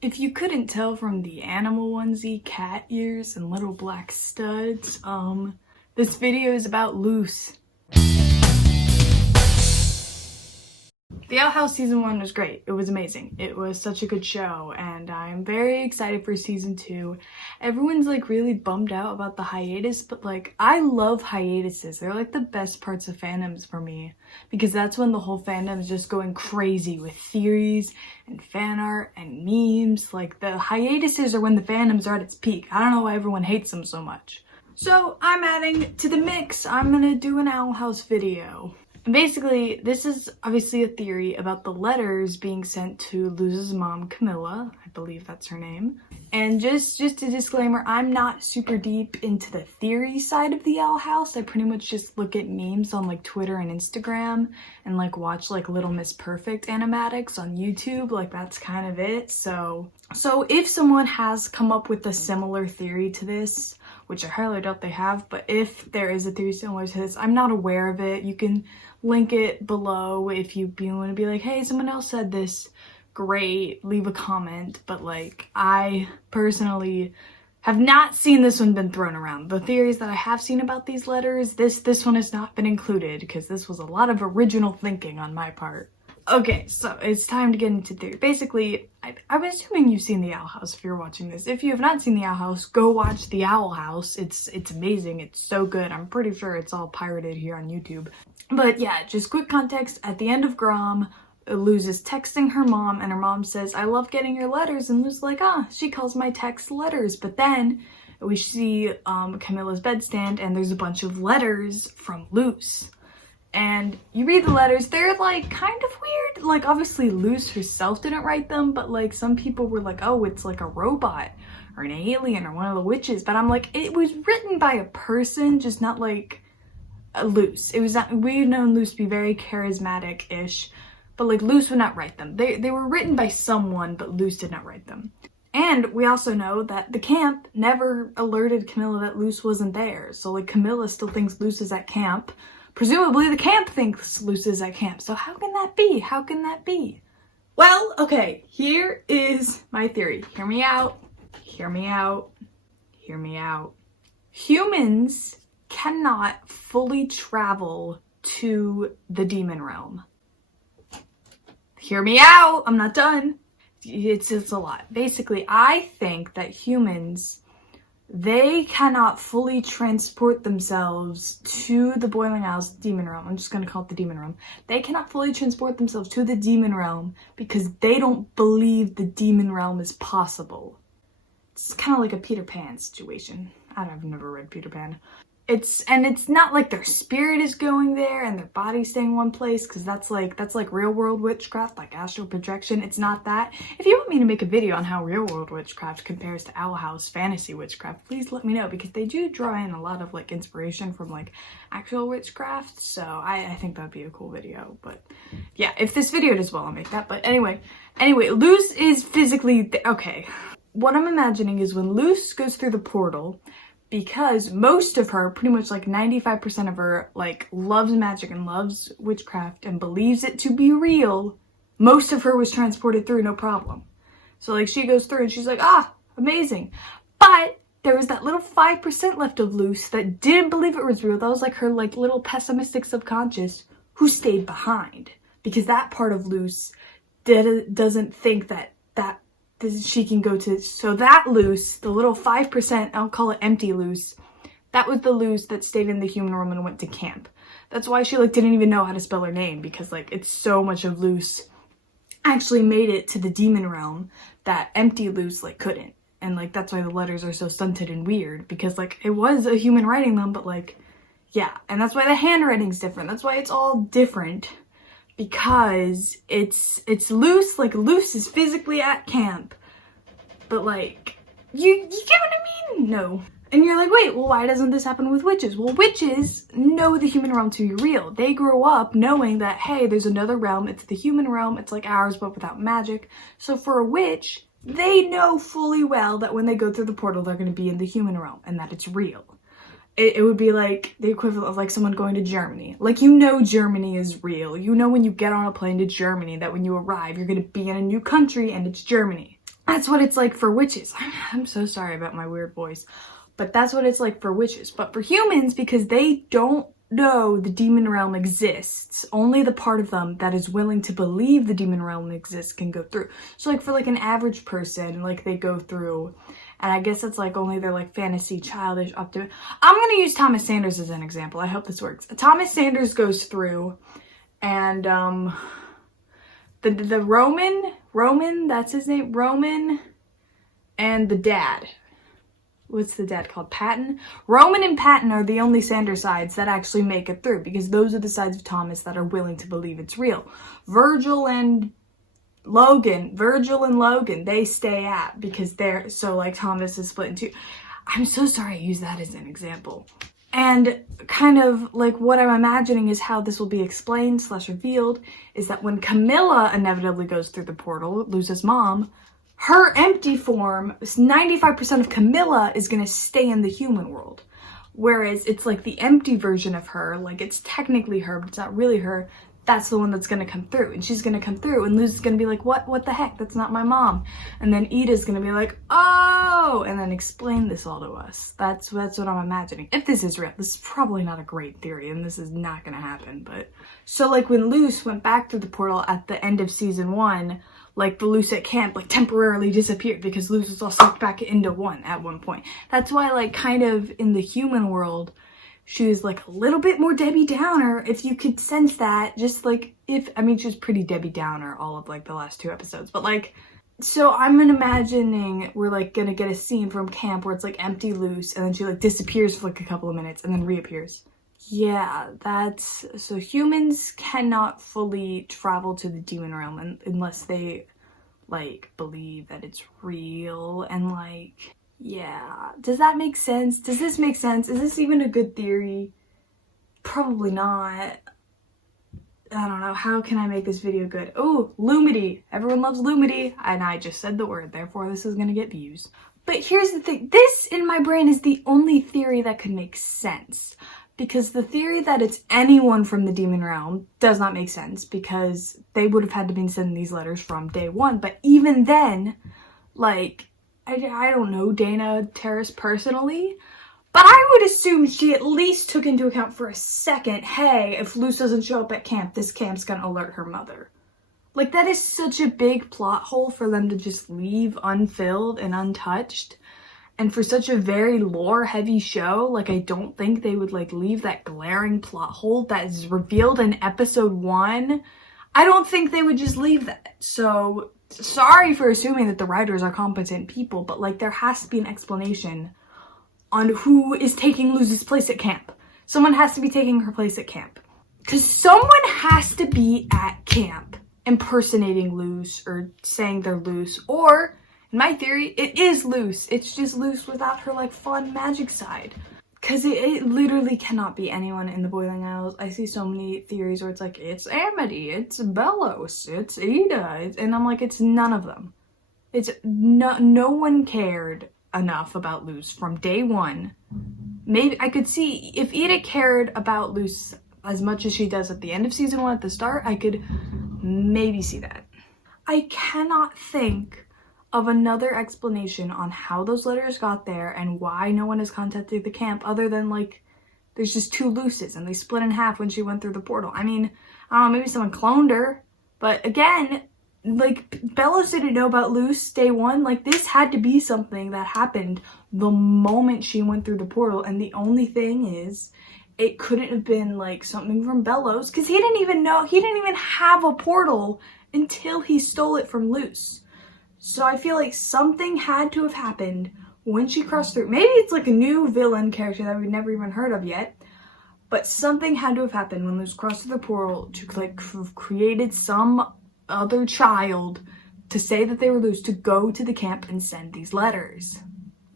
If you couldn't tell from the animal onesie, cat ears, and little black studs, this video is about Luce. The Owl House season 1 was great. It was amazing. It was such a good show, and I'm very excited for season 2. Everyone's like really bummed out about the hiatus, but like I love hiatuses. They're like the best parts of fandoms for me, because that's when the whole fandom is just going crazy with theories and fan art and memes. Like the hiatuses are when the fandoms are at its peak. I don't know why everyone hates them so much. So I'm adding to the mix. I'm gonna do an Owl House video. Basically, this is obviously a theory about the letters being sent to Luce's mom, Camilla. I believe that's her name. And just a disclaimer, I'm not super deep into the theory side of the Owl House. I pretty much just look at memes on like Twitter and Instagram and like watch like Little Miss Perfect animatics on YouTube. Like that's kind of it. So if someone has come up with a similar theory to this, which I highly doubt they have, but if there is a theory similar to this, I'm not aware of it. You can link it below if you want to be like, hey, someone else said this, great, leave a comment. But like, I personally have not seen this one been thrown around. The theories that I have seen about these letters, this one has not been included because this was a lot of original thinking on my part. Okay, so it's time to get into theory. Basically, I'm assuming you've seen The Owl House if you're watching this. If you have not seen The Owl House, go watch The Owl House. It's amazing. It's so good. I'm pretty sure it's all pirated here on YouTube. But yeah, just quick context. At the end of Grom, Luz is texting her mom, and her mom says, I love getting your letters. And Luz's like, she calls my texts letters. But then we see Camilla's bedstand, and there's a bunch of letters from Luz. And you read the letters, they're like kind of weird. Like obviously Luce herself didn't write them, but like some people were like, oh, it's like a robot or an alien or one of the witches. But I'm like, it was written by a person, just not like a Luce. It was not, we've known Luce to be very charismatic-ish, but like Luce would not write them. They were written by someone, but Luce did not write them. And we also know that the camp never alerted Camilla that Luce wasn't there. So like Camilla still thinks Luce is at camp. Presumably the camp thinks Luce is at camp. So how can that be? How can that be? Well, okay, here is my theory. Hear me out. Hear me out. Hear me out. Humans cannot fully travel to the demon realm. Hear me out. I'm not done. It's a lot. Basically, I think that humans, they cannot fully transport themselves to the Boiling Owl's demon realm. I'm just going to call it the demon realm. They cannot fully transport themselves to the demon realm because they don't believe the demon realm is possible. It's kind of like a Peter Pan situation. I've never read Peter Pan. It's not like their spirit is going there and their body staying one place, because that's like real world witchcraft, like astral projection. It's not that. If you want me to make a video on how real world witchcraft compares to Owl House fantasy witchcraft, please let me know, because they do draw in a lot of like inspiration from like actual witchcraft. So I think that'd be a cool video. But yeah, if this video does well, I'll make that. But anyway, Luce is physically okay. What I'm imagining is when Luce goes through the portal, because most of her, pretty much like 95% of her, like loves magic and loves witchcraft and believes it to be real, most of her was transported through no problem. So like she goes through and she's like, amazing. But there was that little 5% left of Luce that didn't believe it was real. That was like her like little pessimistic subconscious who stayed behind, because that part of Luce doesn't think that she can go to. So that Luce, the little 5%, I'll call it empty Luce, that was the Luce that stayed in the human realm and went to camp. That's why she like didn't even know how to spell her name, because like it's so much of Luce actually made it to the demon realm that empty Luce like couldn't. And like that's why the letters are so stunted and weird, because like it was a human writing them, but like yeah, and that's why the handwriting's different. That's why it's all different. Because it's Luce, like Luce is physically at camp, but like, you get what I mean? No. And you're like, wait, well, why doesn't this happen with witches? Well, witches know the human realm to be real. They grow up knowing that, hey, there's another realm, it's the human realm, it's like ours, but without magic. So for a witch, they know fully well that when they go through the portal, they're going to be in the human realm, and that it's real. It would be like the equivalent of like someone going to Germany. Like, you know Germany is real. You know when you get on a plane to Germany that when you arrive, you're going to be in a new country and it's Germany. That's what it's like for witches. I'm so sorry about my weird voice, but that's what it's like for witches. But for humans, because they don't know the demon realm exists, only the part of them that is willing to believe the demon realm exists can go through. So like for like an average person, like they go through, and I guess it's like only their like fantasy childish optimism. I'm gonna use Thomas Sanders as an example. I hope this works. Thomas Sanders goes through, and the Roman, that's his name, Roman, and the dad. What's the dad called? Patton? Roman and Patton are the only Sanders sides that actually make it through, because those are the sides of Thomas that are willing to believe it's real. Virgil and Logan, they stay at, because they're, so like Thomas is split in two. I'm so sorry I use that as an example. And kind of like what I'm imagining is how this will be explained / revealed is that when Camilla inevitably goes through the portal, loses mom, her empty form, 95% of Camilla is going to stay in the human world. Whereas it's like the empty version of her, like it's technically her, but it's not really her. That's the one that's going to come through, and she's going to come through, and Luz is going to be like, what the heck? That's not my mom. And then Ida's going to be like, oh, and then explain this all to us. That's what I'm imagining. If this is real, this is probably not a great theory, and this is not going to happen. But so like when Luz went back to the portal at the end of season 1, like the Luz at camp like temporarily disappeared because Luz was all sucked back into 1 at one point. That's why like kind of in the human world, she was like a little bit more Debbie Downer, if you could sense that. Just like I mean, she was pretty Debbie Downer all of like the last 2 episodes, but like, so I'm imagining we're like gonna get a scene from camp where it's like empty Luz, and then she like disappears for like a couple of minutes and then reappears. Yeah, that's, so humans cannot fully travel to the demon realm unless they like believe that it's real, and like, yeah. Does that make sense? Does this make sense? Is this even a good theory? Probably not. I don't know. How can I make this video good? Oh, Lumity. Everyone loves Lumity. And I just said the word, therefore this is gonna get views. But here's the thing. This, in my brain, is the only theory that could make sense. Because the theory that it's anyone from the demon realm does not make sense, because they would have had to be sending these letters from day 1. But even then, like, I don't know Dana Terrace personally, but I would assume she at least took into account for a second, hey, if Luz doesn't show up at camp, this camp's gonna alert her mother. Like, that is such a big plot hole for them to just leave unfilled and untouched. And for such a very lore-heavy show, like, I don't think they would, like, leave that glaring plot hole that is revealed in episode 1. I don't think they would just leave that. So, sorry for assuming that the writers are competent people, but, like, there has to be an explanation on who is taking Luz's place at camp. Someone has to be taking her place at camp. Because someone has to be at camp impersonating Luz, or saying they're Luz, or, in my theory, it is Luz. It's just Luz without her, like, fun magic side. Because it literally cannot be anyone in the Boiling Isles. I see so many theories where it's like, it's Amity, it's Bellos, it's Ida, and I'm like, it's none of them. It's no one cared enough about Luz from day 1. Maybe I could see if Ida cared about Luz as much as she does at the end of season 1 at the start, I could maybe see that. I cannot think of another explanation on how those letters got there and why no one has contacted the camp other than, like, there's just 2 Luzes and they split in half when she went through the portal. I mean, I don't know, maybe someone cloned her, but again, like, Bellos didn't know about Luz day 1. Like, this had to be something that happened the moment she went through the portal, and the only thing is, it couldn't have been, like, something from Bellos, because he didn't even have a portal until he stole it from Luz. So I feel like something had to have happened when she crossed through. Maybe it's like a new villain character that we've never even heard of yet. But something had to have happened when Luz crossed through the portal to, like, have created some other child to say that they were Luz, to go to the camp and send these letters.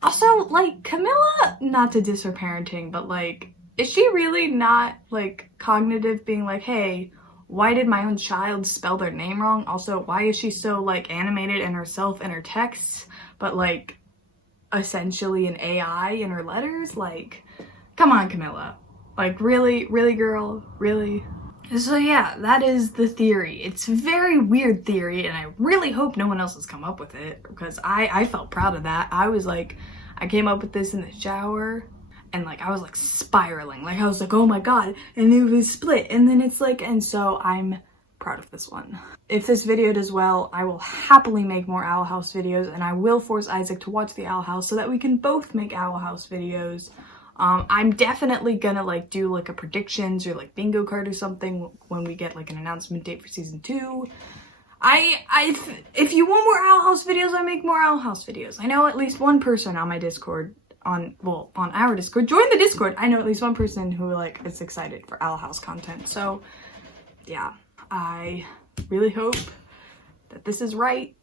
Also, like, Camilla, not to diss her parenting, but, like, is she really not, like, cognitive, being like, hey, why did my own child spell their name wrong? Also, why is she so, like, animated in herself and her texts, but, like, essentially an AI in her letters? Like, come on, Camilla. Like, really, girl? Really? So yeah, that is the theory. It's a very weird theory, and I really hope no one else has come up with it, because I felt proud of that. I was like, I came up with this in the shower, and like I was like spiraling. Like I was like, oh my god, and it was split, and then it's like, and so I'm proud of this one. If this video does well, I will happily make more Owl House videos, and I will force Isaac to watch the Owl House so that we can both make Owl House videos. I'm definitely gonna like do like a predictions or like bingo card or something when we get like an announcement date for season 2. If you want more Owl House videos, I make more Owl House videos. I know at least one person on my Discord, on our Discord, join the Discord. I know at least one person who like is excited for Owl House content. So yeah, I really hope that this is right.